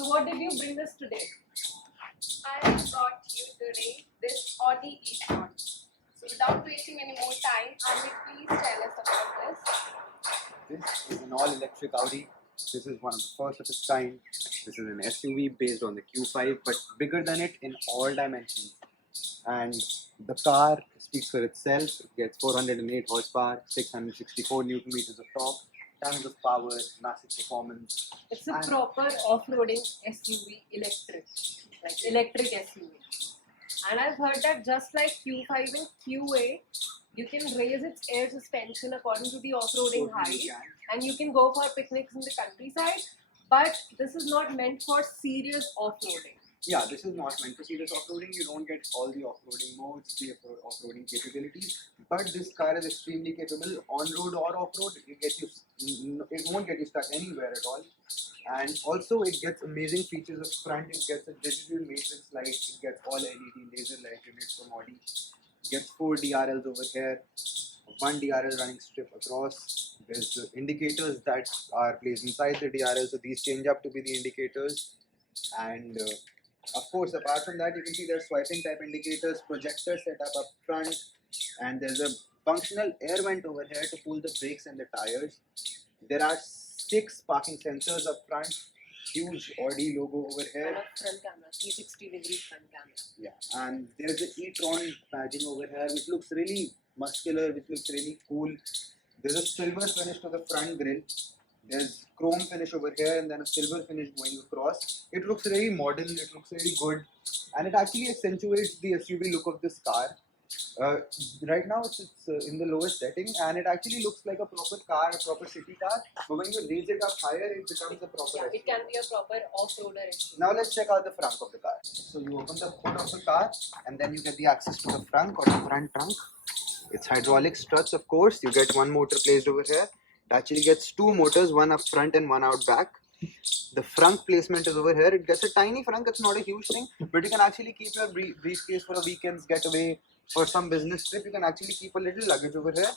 So what did you bring us today? I got you today this Audi e-tron. So without wasting any more time, Amit, please tell us about this. This is an all-electric Audi. This is one of the first of its kind. This is an SUV based on the Q5, but bigger than it in all dimensions. And the car speaks for itself. It gets 408 horsepower, 664 newton meters of torque, tons of power, massive performance. It's a And- proper off-roading SUV, like electric SUV. And I've heard that just like Q5 and QA, you can raise its air suspension according to the off-roading Totally height, can. and you can go for picnics in the countryside. But this is not meant for serious off-roading. Yeah, this is not meant for serious off-roading. You don't get all the off-roading modes, the off-roading capabilities. But this car is extremely capable on-road or off-road. It won't get you stuck anywhere at all. And also, it gets amazing features up front. It gets a digital matrix light. It gets all LED laser light units from Audi. It gets 4 DRLs over here. 1 DRL running strip across. There's indicators that are placed inside the DRL, so these change up to be the indicators. And of course, apart from that, you can see there's swiping type indicators, projector set up front, and there's a functional air vent over here to pull the brakes and the tires. There are 6 parking sensors up front, huge Audi logo over And here. a front camera, 360-degree front camera. Yeah, and there's the e-tron badging over here, which looks really muscular, which looks really cool. There's a silver finish to the front grille. There's chrome finish over here and then a silver finish going across. It looks really modern, it looks really good, and it actually accentuates the SUV look of this car. Right now it's in the lowest setting, and it actually looks like a proper car, a proper city car, but when you raise it up higher, it becomes a proper Yeah, SUV. it can be a proper off-roader SUV. Now let's check out the front of the car. So you open the hood of the car and then you get the access to the front or the front trunk. It's hydraulic struts, of course. You get one motor placed over here. It actually gets 2 motors, one up front and one out back. The frunk placement is over here. It gets a tiny frunk. It's not a huge thing, but you can actually keep your briefcase for a weekend's getaway, for some business trip. You can actually keep a little luggage over here.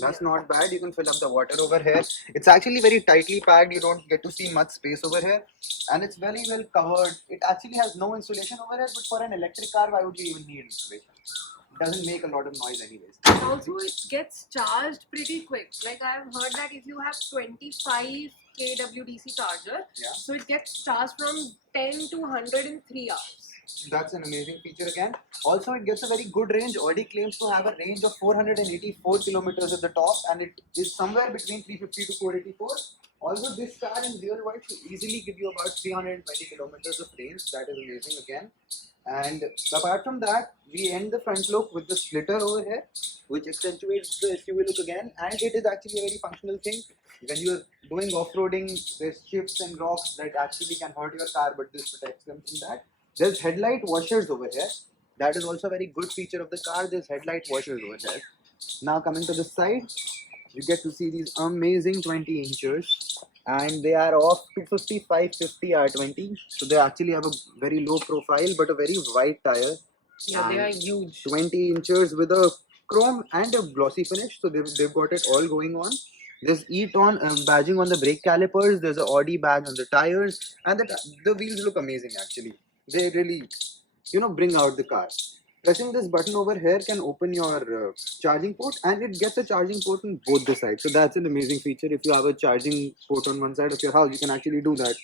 That's not bad. You can fill up the water over here. It's actually very tightly packed. You don't get to see much space over here, and it's very well covered. It actually has no insulation over here, but for an electric car, why would you even need insulation? It doesn't make a lot of noise anyways. And also, it gets charged pretty quick. Like I've heard that if you have 25 kWdc charger, Yeah. so it gets charged from 10 to 100 in 3 hours. That's an amazing feature again. Also, it gets a very good range. Audi claims to have a range of 484 kilometers at the top, and it is somewhere between 350 to 484. Although this car in real world should easily give you about 320 kilometers of range. That is amazing again. And apart from that, we end the front look with the splitter over here, which accentuates the SUV look again, and it is actually a very functional thing. When you're doing off-roading, there's chips and rocks that actually can hurt your car, but this protects them from that. There's headlight washers over here. That is also a very good feature of the car. There's headlight washers over here. Now coming to the side, you get to see these amazing 20 inches, and they are of 250 550 R20. So they actually have a very low profile but a very wide tire. Yeah, they And are huge. 20 inches with a chrome and a glossy finish. So they've got it all going on. There's e-tron badging on the brake calipers. There's an Audi badge on the tires, and the wheels look amazing actually. They really, bring out the car. Pressing this button over here can open your charging port, and it gets a charging port on both the sides. So that's an amazing feature. If you have a charging port on one side of your house, you can actually do that.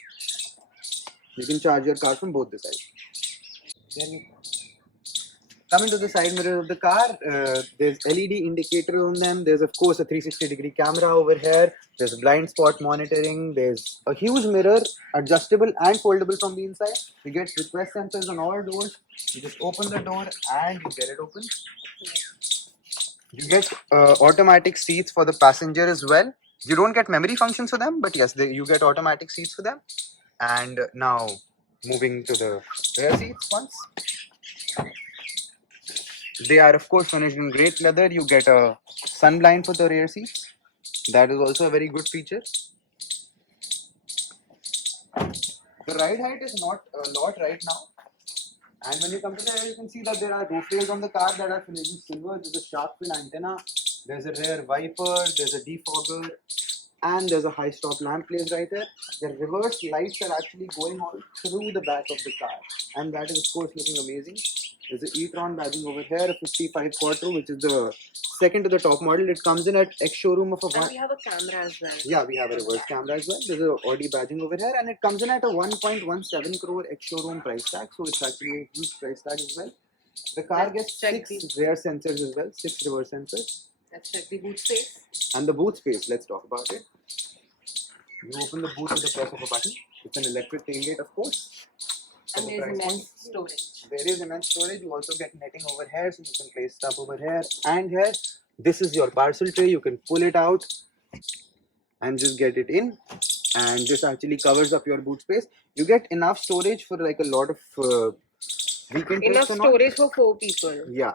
You can charge your car from both the sides. Then coming to the side mirror of the car, there's LED indicator on them. There's of course a 360-degree camera over here. There's blind spot monitoring. There's a huge mirror, adjustable and foldable from the inside. You get request sensors on all doors. You just open the door and you get it open. You get automatic seats for the passenger as well. You don't get memory functions for them, but yes, you get automatic seats for them. And now moving to the rear seats once. They are of course finished in great leather. You get a sun blind for the rear seats. That is also a very good feature. The ride height is not a lot right now. And when you come to the rear, you can see that there are roof rails on the car that are finished in silver. There's a shark fin antenna. There's a rear wiper. There's a defogger. and there's a high stop lamp placed right here. The reverse lights are actually going all through the back of the car, and that is of course looking amazing. There's an e-tron badging over here, a 55 Quattro, which is the second to the top model. It comes in at ex-showroom of a And we have a camera as well. yeah, we have a reverse camera as well. There's a Audi badging over here, and it comes in at a 1.17 crore ex-showroom price tag, so it's actually a huge price tag as well. The car Let's gets check 6 rear sensors as well, 6 reverse sensors. Let's check the boot space. And the boot space, let's talk about it. You open the boot with the press of a button. It's an electric tailgate, of course. And For the there's price immense point, storage. there is immense storage. You also get netting over here, so you can place stuff over here and here. This is your parcel tray. You can pull it out and just get it in. And this actually covers up your boot space. You get enough storage for like a lot of weekend Enough trips and all. storage for 4 people. Yeah.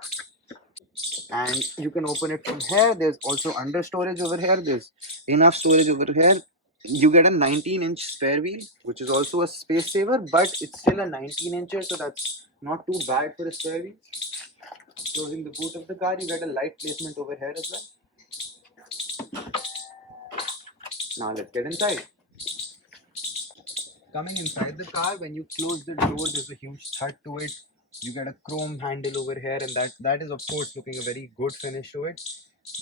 And you can open it from here. There's also under storage over here. There's enough storage over here. You get a 19-inch spare wheel, which is also a space saver, but it's still a 19-incher, so that's not too bad for a spare wheel. Closing the boot of the car, you get a light placement over here as well. Now let's get inside. Coming inside the car, when you close the door, there's a huge thud to it. You get a chrome handle over here, and that is of course looking a very good finish to it.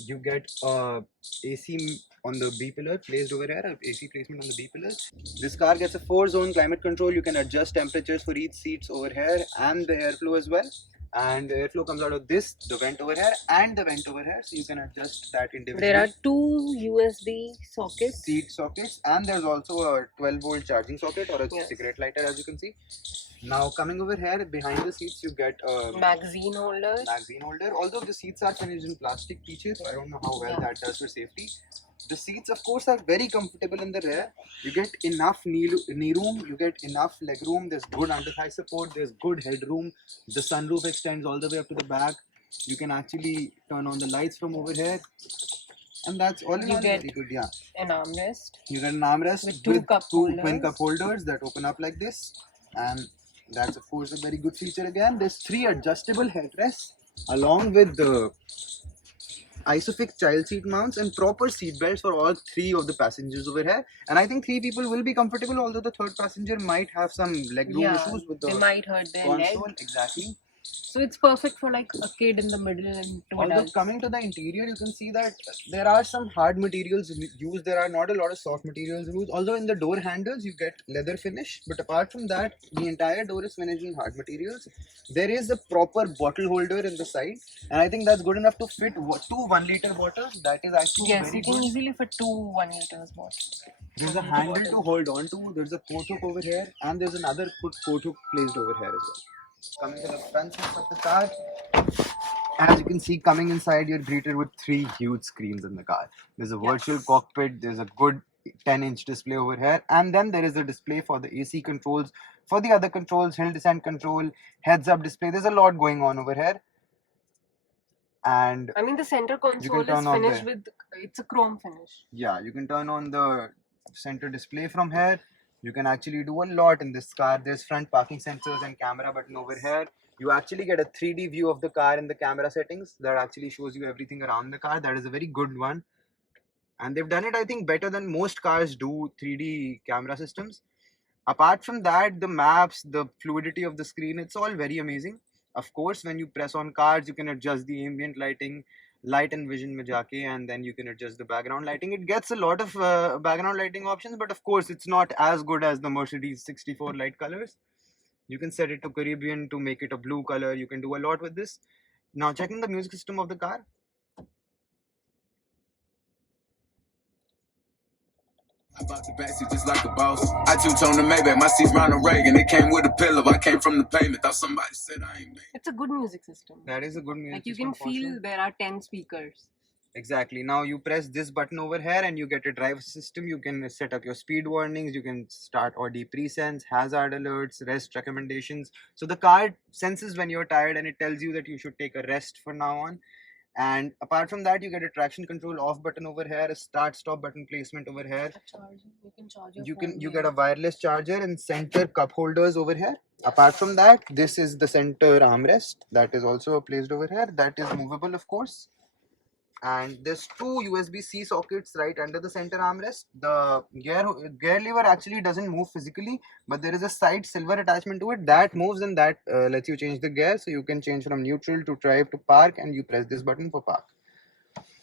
You get AC on the B pillar placed over here, a AC placement on the B pillar. This car gets a 4-zone climate control. You can adjust temperatures for each seats over here and the airflow as well. And the airflow comes out of this, the vent over here and the vent over here, so you can adjust that individually. There are 2 USB sockets. Seat sockets, and there's also a 12-volt charging socket or a Yes. cigarette lighter, as you can see. Now coming over here, behind the seats you get a Magazine holder. magazine holder. Although the seats are finished in plastic features, so I don't know how well that does for safety. The seats of course are very comfortable in the rear. You get enough knee room, you get enough leg room, there's good under thigh support, there's good headroom. The sunroof extends all the way up to the back. You can actually turn on the lights from over here. And that's all in You all get very good, yeah. an armrest. You get an armrest With two cup twin holders. cup holders that open up like this, and that's of course a very good feature again. There's 3 adjustable headrests along with the Isofix child seat mounts and proper seat belts for all 3 of the passengers over here. And I think 3 people will be comfortable, although the third passenger might have some leg room issues with the they might hurt their leg. console. Exactly. So it's perfect for like a kid in the middle and 2 Although adults. coming to the interior, you can see that there are some hard materials used. There are not a lot of soft materials used. Although in the door handles you get leather finish, but apart from that, the entire door is finished in hard materials. There is a proper bottle holder in the side, and I think that's good enough to fit 2 1-liter bottles. That is actually Yes, very you can good. easily fit 2 1-liters bottles. There's a handle to hold on to. There's a coat hook over here, and there's another coat hook placed over here as well. Coming to the front seats of the car, as you can see, coming inside, you're greeted with 3 huge screens in the car. There's a virtual cockpit, there's a good 10-inch display over here, and then there is a display for the AC controls, for the other controls, hill descent control, heads-up display. There's a lot going on over here. And I mean, the center console is turn on finished the- with, it's a chrome finish. yeah, you can turn on the center display from here. You can actually do a lot in this car. There's front parking sensors and camera button over here. You actually get a 3D view of the car in the camera settings that actually shows you everything around the car. That is a very good one. And they've done it, I think, better than most cars do 3D camera systems. Apart from that, the maps, the fluidity of the screen, it's all very amazing. Of course, when you press on cards, you can adjust the ambient lighting, light and vision mein jaake, and then you can adjust the background lighting. It gets a lot of background lighting options, but of course, it's not as good as the Mercedes 64 light colors. You can set it to Caribbean to make it a blue color. You can do a lot with this. Now, checking the music system of the car. About the backseat just like a boss. I two-toned the Maybach, my seat's Ronald Reagan. It came with a pillow, I came from the pavement. Thought somebody said I ain't made. It's a good music system. That is a good music Like you system can feel console. there are 10 speakers. Exactly. Now you press this button over here and you get a drive system. You can set up your speed warnings. You can start Audi pre-sense, hazard alerts, rest recommendations. So the car senses when you're tired and it tells you that you should take a rest from now on. And apart from that, you get a traction control off button over here, a start stop button placement over here. A charger. You can charge your You phone you here. get a wireless charger and center cup holders over here. Apart from that, this is the center armrest that is also placed over here. That is movable, of course. and there's two USB-C sockets right under the center armrest. The gear lever actually doesn't move physically, but there is a side silver attachment to it that moves, and that lets you change the gear. So you can change from neutral to drive to park, and you press this button for park.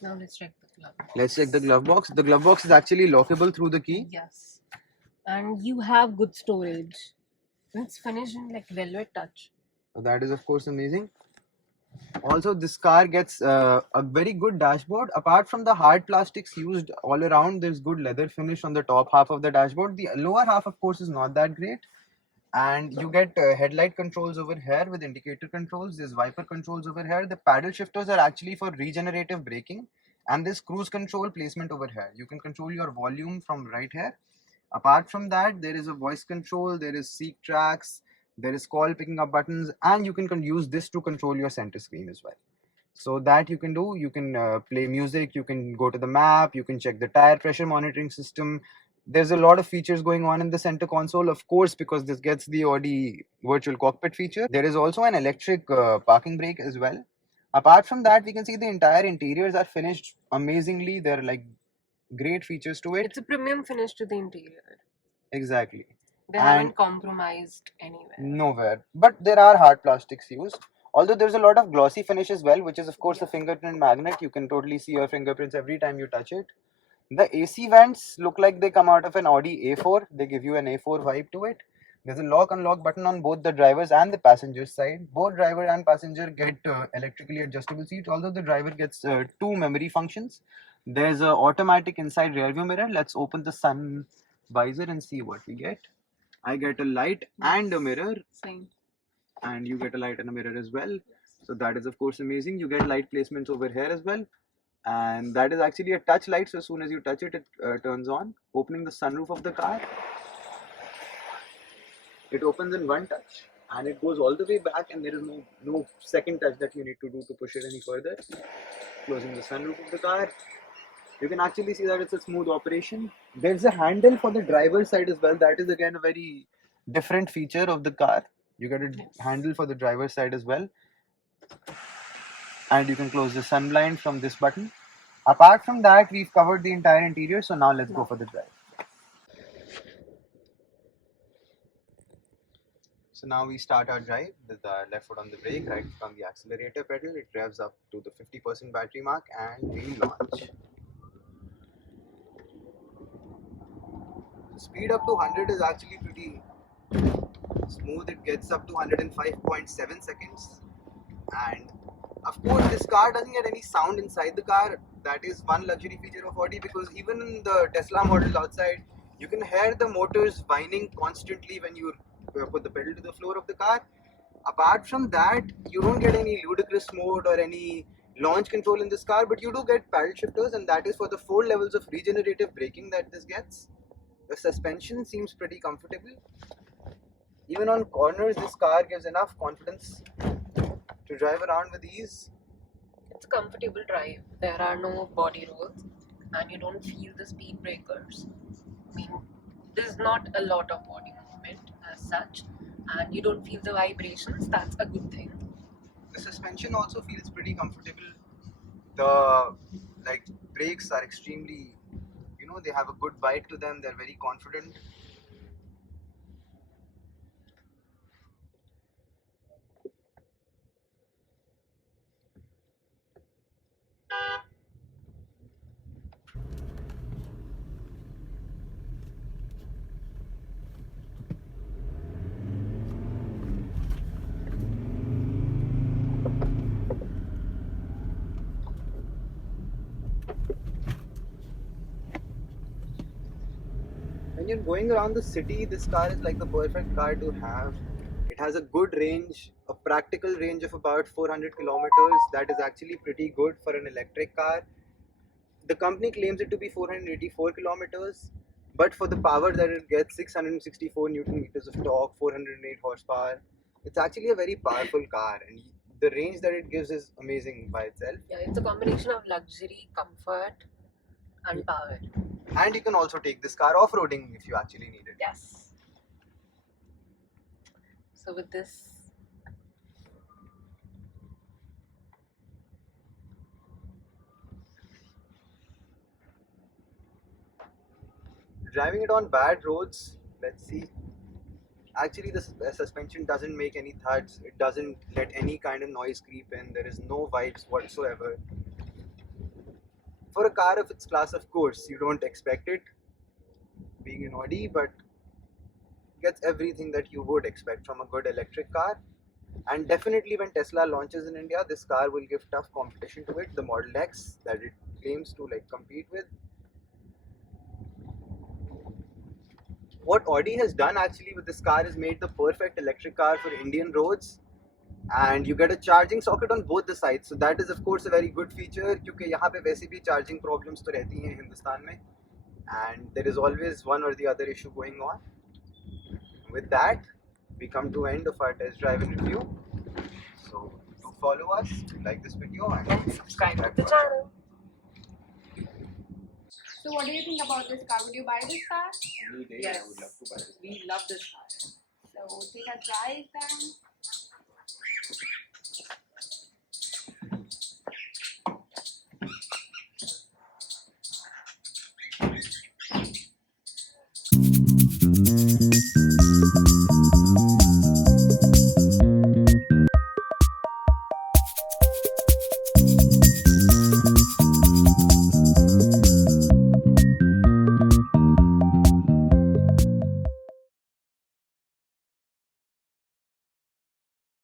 Now let's check the glove. Let's check the glove box. The glove box is actually lockable through the key. Yes. And you have good storage. It's finished in like velvet touch. So that is of course amazing. Also, this car gets a very good dashboard. Apart from the hard plastics used all around, there's good leather finish on the top half of the dashboard. The lower half, of course, is not that great. And you get headlight controls over here with indicator controls. There's wiper controls over here. The paddle shifters are actually for regenerative braking. And this cruise control placement over here. You can control your volume from right here. Apart from that, there is a voice control, there is seek tracks, there is call picking up buttons, and you can use this to control your center screen as well. So that you can do, you can play music, you can go to the map, you can check the tire pressure monitoring system. There's a lot of features going on in the center console, of course, because this gets the Audi virtual cockpit feature. There is also an electric parking brake as well. Apart from that, we can see the entire interiors are finished amazingly. They're like great features to it. It's a premium finish to the interior. Exactly. They And haven't compromised anywhere. nowhere. But there are hard plastics used. Although there's a lot of glossy finish as well, which is of course a fingerprint magnet. You can totally see your fingerprints every time you touch it. The AC vents look like they come out of an Audi A4. They give you an A4 vibe to it. There's a lock unlock button on both the driver's and the passenger's side. Both driver and passenger get electrically adjustable seats, although the driver gets two memory functions. There's a automatic inside rear view mirror. Let's open the sun visor and see what we get. I get a light and a mirror, Same. and you get a light and a mirror as well. So that is of course amazing. You get light placements over here as well, and that is actually a touch light. So as soon as you touch it, it turns on. Opening the sunroof of the car, it opens in one touch, and it goes all the way back, and there is no second touch that you need to do to push it any further. Closing the sunroof of the car, you can actually see that it's a smooth operation. There's a handle for the driver's side as well. That is again a very different feature of the car. You get a handle for the driver's side as well. And you can close the sun blind from this button. Apart from that, we've covered the entire interior. So now let's go for the drive. So now we start our drive with the left foot on the brake, right foot on the accelerator pedal. It revs up to the 50% battery mark, and we launch. The speed up to 100 is actually pretty smooth. It gets up to 105.7 seconds. And of course, this car doesn't get any sound inside the car. That is one luxury feature of Audi, because even in the Tesla models outside, you can hear the motors whining constantly when you put the pedal to the floor of the car. Apart from that, you don't get any ludicrous mode or any launch control in this car, but you do get paddle shifters, and that is for the 4 levels of regenerative braking that this gets. The suspension seems pretty comfortable. Even on corners, this car gives enough confidence to drive around with ease. It's a comfortable drive. There are no body rolls, and you don't feel the speed breakers. I mean, there's not a lot of body movement as such, and you don't feel the vibrations. That's a good thing. The suspension also feels pretty comfortable. The brakes are extremely, they have a good bite to them. They're very confident. When you're going around the city, this car is like the perfect car to have. It has a good range, a practical range of about 400 kilometers. That is actually pretty good for an electric car. The company claims it to be 484 kilometers, but for the power that it gets, 664 newton meters of torque, 408 horsepower, it's actually a very powerful car, and the range that it gives is amazing by itself. Yeah, it's a combination of luxury, comfort, and power. And you can also take this car off-roading if you actually need it. Yes. So with this, driving it on bad roads, let's see. Actually, the suspension doesn't make any thuds. It doesn't let any kind of noise creep in. There is no vibes whatsoever. For a car of its class, of course, you don't expect it, being an Audi, but gets everything that you would expect from a good electric car. And definitely, when Tesla launches in India, this car will give tough competition to it. The Model X that it claims to like compete with. What Audi has done actually with this car is made the perfect electric car for Indian roads, and you get a charging socket on both the sides. So that is of course a very good feature क्योंकि यहाँ पे वैसे भी charging problems तो रहती हैं हिंदुस्तान में, and there is always one or the other issue going on. With that, we come to end of our test drive and review. So do follow us, like this video, and Subscribe to the channel. So what do you think about this car? Would you buy this car? Any day, Yes. I would love to buy this. We love this car. So take a drive then.